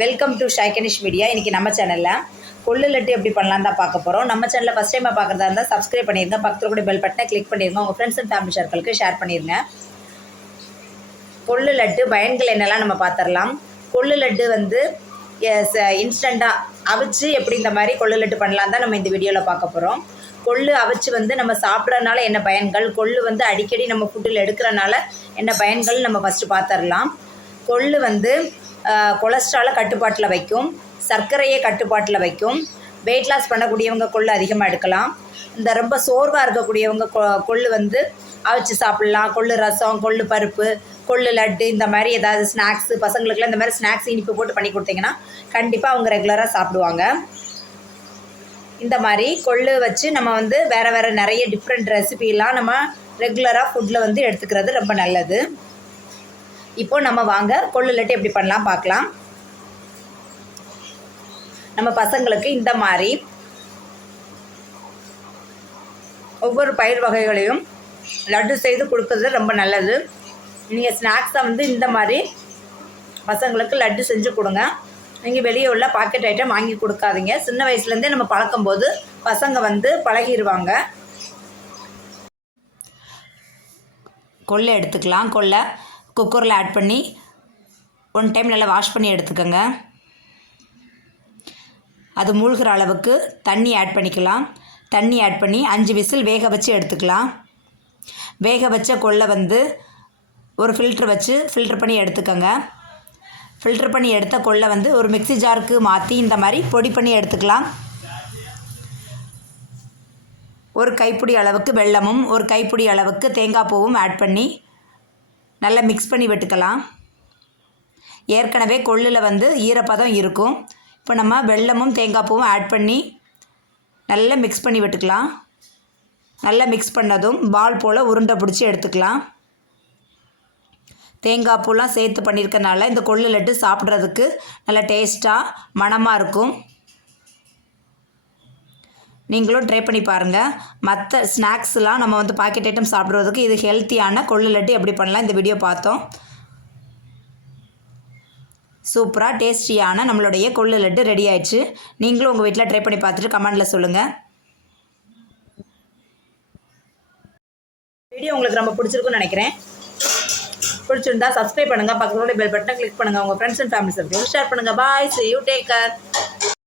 Welcome to ஷைகனிஷ் media. இன்றைக்கி நம்ம சேனலில் கொள்ளு லட்டு எப்படி பண்ணலாம் தான் பார்க்க போகிறோம். நம்ம சேனலில் ஃபஸ்ட் டைமாக பார்க்குறதா இருந்தால் சப்ஸ்கிரைப் பண்ணிடுங்க, பக்கத்தில் கூட பெல் பட்டனை கிளிக் பண்ணிடுங்க, உங்கள் ஃப்ரெண்ட்ஸ் அண்ட் ஃபேமிலி சர்க்கிளுக்கு ஷேர் பண்ணிடுங்க. கொள்ளு லட்டு பயன்கள் என்னெல்லாம் நம்ம பார்த்துடலாம். கொள்ளு லட்டு வந்து இன்ஸ்டண்ட்டாக அவிச்சு எப்படி இந்த மாதிரி கொள்ளு லட்டு பண்ணலாம் தான் நம்ம இந்த வீடியோவில் பார்க்க போகிறோம். கொள்ளு அவிச்சு வந்து நம்ம சாப்பிட்றதுனால என்ன பயன்கள், கொள்ளு வந்து அடிக்கடி நம்ம ஃபுட்டில் எடுக்கிறனால என்ன பயன்கள் நம்ம ஃபஸ்ட்டு பார்த்துடலாம். கொள்ளு வந்து கொலஸ்ட்ராலை கட்டுப்பாட்டில் வைக்கும், சர்க்கரையை கட்டுப்பாட்டில் வைக்கும். வெயிட் லாஸ் பண்ணக்கூடியவங்க கொள்ளு அதிகமாக எடுக்கலாம். இந்த ரொம்ப சோர்வாக இருக்கக்கூடியவங்க கொள்ளு வந்து அவிச்சு சாப்பிட்லாம். கொள்ளு ரசம், கொள்ளு பருப்பு, கொள்ளு லட்டு இந்த மாதிரி ஏதாவது ஸ்நாக்ஸு பசங்களுக்குலாம் இந்த மாதிரி ஸ்நாக்ஸ் இனிப்பு போட்டு பண்ணி கொடுத்தீங்கன்னா கண்டிப்பாக அவங்க ரெகுலராக சாப்பிடுவாங்க. இந்த மாதிரி கொள்ளு வச்சு நம்ம வந்து வேறு நிறைய டிஃப்ரெண்ட் ரெசிபிலாம் நம்ம ரெகுலராக ஃபுட்டில் வந்து எடுத்துக்கிறது ரொம்ப நல்லது. இப்போது நம்ம வாங்க கொள்ளு லட்டு எப்படி பண்ணலாம் பார்க்கலாம். நம்ம பசங்களுக்கு இந்த மாதிரி ஒவ்வொரு பயிர் வகைகளையும் லட்டு செய்து கொடுக்கறது ரொம்ப நல்லது. நீங்கள் ஸ்நாக்ஸை வந்து இந்த மாதிரி பசங்களுக்கு லட்டு செஞ்சு கொடுங்க. நீங்கள் வெளியே உள்ள பாக்கெட் ஐட்டம் வாங்கி கொடுக்காதீங்க. சின்ன வயசுலேருந்தே நம்ம பழக்கும்போது பசங்க வந்து பழகிடுவாங்க. கொள்ளை எடுத்துக்கலாம். கொள்ளை குக்கரில் ஆட் பண்ணி 1 டைம் நல்லா வாஷ் பண்ணி எடுத்துக்கோங்க. அது மூழ்கிற அளவுக்கு தண்ணி ஆட் பண்ணிக்கலாம். தண்ணி ஆட் பண்ணி 5 விசில் வேக வச்சு எடுத்துக்கலாம். வேக வச்ச கொள்ளை வந்து ஒரு ஃபில்ட்ரு வச்சு ஃபில்ட்ரு பண்ணி எடுத்துக்கோங்க. ஃபில்ட்ரு பண்ணி எடுத்த கொள்ளை வந்து ஒரு மிக்ஸி ஜாருக்கு மாற்றி இந்த மாதிரி பொடி பண்ணி எடுத்துக்கலாம். ஒரு கைப்பிடி அளவுக்கு வெல்லமும் ஒரு கைப்பிடி அளவுக்கு தேங்காய் பூவும் ஆட் பண்ணி நல்லா மிக்ஸ் பண்ணி விட்டுக்கலாம். ஏற்கனவே கொள்ளில் வந்து ஈரப்பதம் இருக்கும். இப்போ நம்ம வெல்லமும் தேங்காய் பூவும் ஆட் பண்ணி நல்லா மிக்ஸ் பண்ணி விட்டுக்கலாம். நல்லா மிக்ஸ் பண்ணதும் பால் போல் உருண்டை பிடிச்சி எடுத்துக்கலாம். தேங்காய் பூலாம் சேர்த்து பண்ணியிருக்கனால இந்த கொள்ளு லட்டு சாப்பிட்றதுக்கு நல்லா டேஸ்ட்டாக மணமாக இருக்கும். நீங்களும் ட்ரை பண்ணி பாருங்கள். மற்ற ஸ்நாக்ஸ்லாம் நம்ம வந்து பாக்கெட் ஐட்டம் சாப்பிட்றதுக்கு இது ஹெல்த்தியான கொள்ளு லட்டு எப்படி பண்ணலாம் இந்த வீடியோ பார்த்தோம். சூப்பராக டேஸ்டியான நம்மளுடைய கொள்ளு லட்டு ரெடி ஆயிடுச்சு. நீங்களும் உங்கள் வீட்டில் ட்ரை பண்ணி பார்த்துட்டு கமெண்டில் சொல்லுங்கள். வீடியோ உங்களுக்கு ரொம்ப பிடிச்சிருக்குன்னு நினைக்கிறேன். பிடிச்சிருந்தா சப்ஸ்கிரைப் பண்ணுங்கள், பக்கத்தோட பெல் பட்டனை கிளிக் பண்ணுங்கள், உங்கள் friends and family circle share பண்ணுங்கள். பாய், see you, take care.